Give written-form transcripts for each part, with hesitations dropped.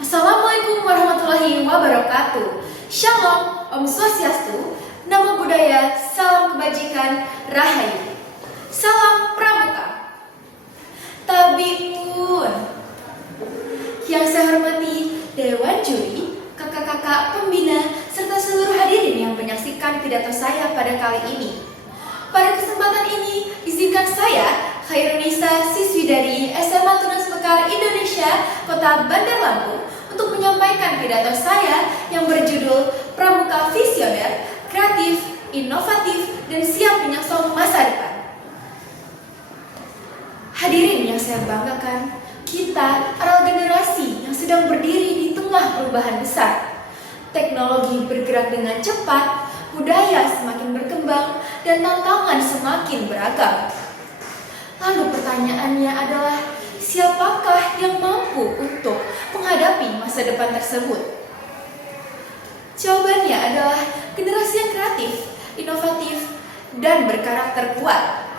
Assalamualaikum warahmatullahi wabarakatuh. Shalom, Om Swastiastu, Namo Buddhaya, Salam Kebajikan, Rahayu. Salam Pramuka. Tabiun. Yang saya hormati Dewan Juri, kakak-kakak pembina, serta seluruh hadirin yang menyaksikan pidato saya pada kali ini. Pada kesempatan ini, izinkan saya, Khairunisa, siswi dari SMA Tunas Mekar Indonesia, Kota Bandar Lampung, untuk menyampaikan pidato saya yang berjudul Pramuka Visioner, Kreatif, Inovatif, dan Siap Menyongsong Masa Depan. Hadirin yang saya banggakan, kita adalah generasi yang sedang berdiri di tengah perubahan besar. Teknologi bergerak dengan cepat, budaya semakin berkembang, dan tantangan semakin beragam. Lalu pertanyaannya adalah, siapakah yang mampu untuk menghadapi masa depan tersebut? Jawabannya adalah generasi yang kreatif, inovatif, dan berkarakter kuat.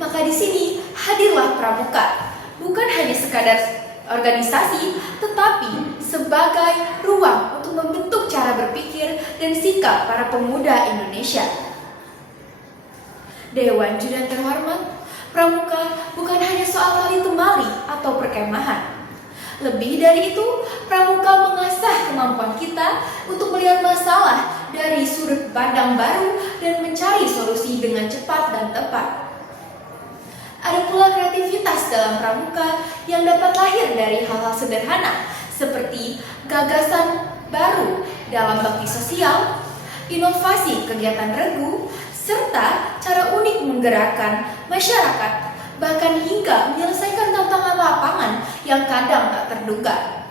Maka di sini hadirlah Pramuka, bukan hanya sekadar organisasi, tetapi sebagai ruang untuk membentuk cara berpikir dan sikap para pemuda Indonesia. Dewan Juri yang terhormat, Pramuka bukan hanya soal tali temali atau perkemahan. Lebih dari itu, Pramuka mengasah kemampuan kita untuk melihat masalah dari sudut pandang baru dan mencari solusi dengan cepat dan tepat. Ada pula kreativitas dalam Pramuka yang dapat lahir dari hal-hal sederhana seperti gagasan baru dalam bakti sosial, inovasi kegiatan regu, serta cara unik menggerakkan masyarakat, bahkan hingga menyelesaikan tantangan lapangan yang kadang tak terduga.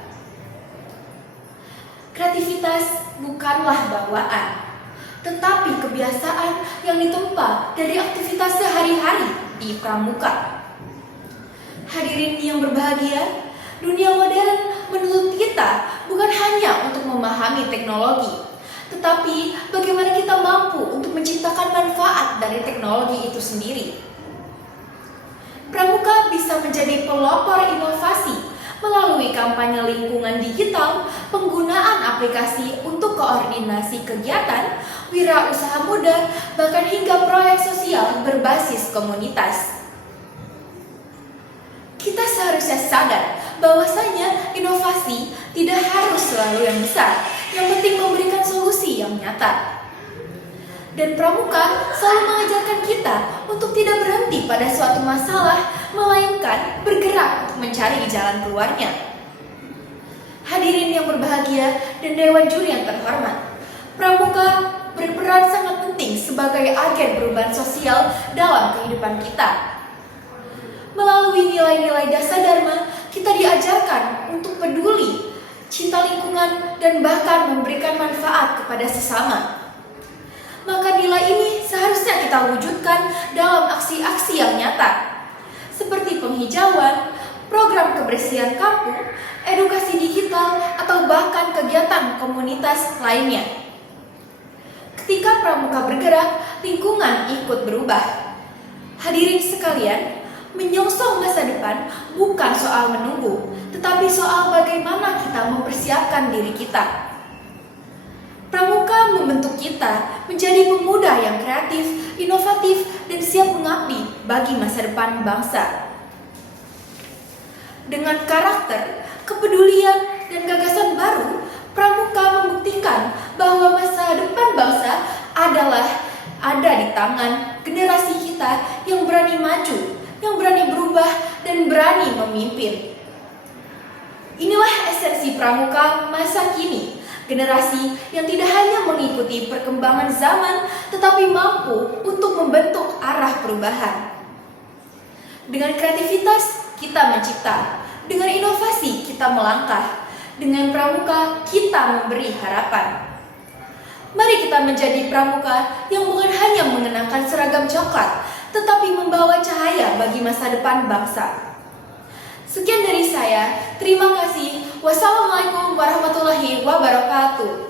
Kreativitas bukanlah bawaan, tetapi kebiasaan yang ditempa dari aktivitas sehari-hari di Pramuka. Hadirin yang berbahagia, dunia modern menuntut kita bukan hanya untuk memahami teknologi, tetapi bagaimana kita mampu untuk menciptakan manfaat dari teknologi itu sendiri. Pramuka bisa menjadi pelopor inovasi melalui kampanye lingkungan digital, penggunaan aplikasi untuk koordinasi kegiatan, wirausaha muda, bahkan hingga proyek sosial berbasis komunitas. Kita seharusnya sadar bahwasanya inovasi tidak harus selalu yang besar, yang penting memberikan solusi yang nyata. Dan Pramuka selalu mengajarkan kita untuk tidak berhenti pada suatu masalah, melainkan bergerak untuk mencari jalan keluarnya. Hadirin yang berbahagia dan Dewan Juri yang terhormat, Pramuka berperan sangat penting sebagai agen perubahan sosial dalam kehidupan kita. Melalui nilai-nilai dasar Dharma, kita diajarkan untuk peduli, cinta lingkungan, dan bahkan memberikan manfaat kepada sesama. Maka nilai ini seharusnya kita wujudkan dalam aksi-aksi yang nyata, seperti penghijauan, program kebersihan kampung, edukasi digital, atau bahkan kegiatan komunitas lainnya. Ketika Pramuka bergerak, lingkungan ikut berubah. Hadirin sekalian, menyongsong masa depan bukan soal menunggu, tetapi soal bagaimana kita mempersiapkan diri kita. Pramuka membentuk kita menjadi pemuda yang kreatif, inovatif, dan siap mengabdi bagi masa depan bangsa. Dengan karakter, kepedulian, dan gagasan baru, Pramuka membuktikan bahwa masa depan bangsa adalah ada di tangan generasi kita yang berani maju, yang berani berubah, dan berani memimpin. Inilah esensi Pramuka masa kini. Generasi yang tidak hanya mengikuti perkembangan zaman, tetapi mampu untuk membentuk arah perubahan. Dengan kreativitas, kita mencipta. Dengan inovasi, kita melangkah. Dengan Pramuka, kita memberi harapan. Mari kita menjadi Pramuka yang bukan hanya mengenakan seragam coklat, tetapi membawa cahaya bagi masa depan bangsa. Sekian dari saya. Terima kasih. Wassalamualaikum warahmatullahi wabarakatuh.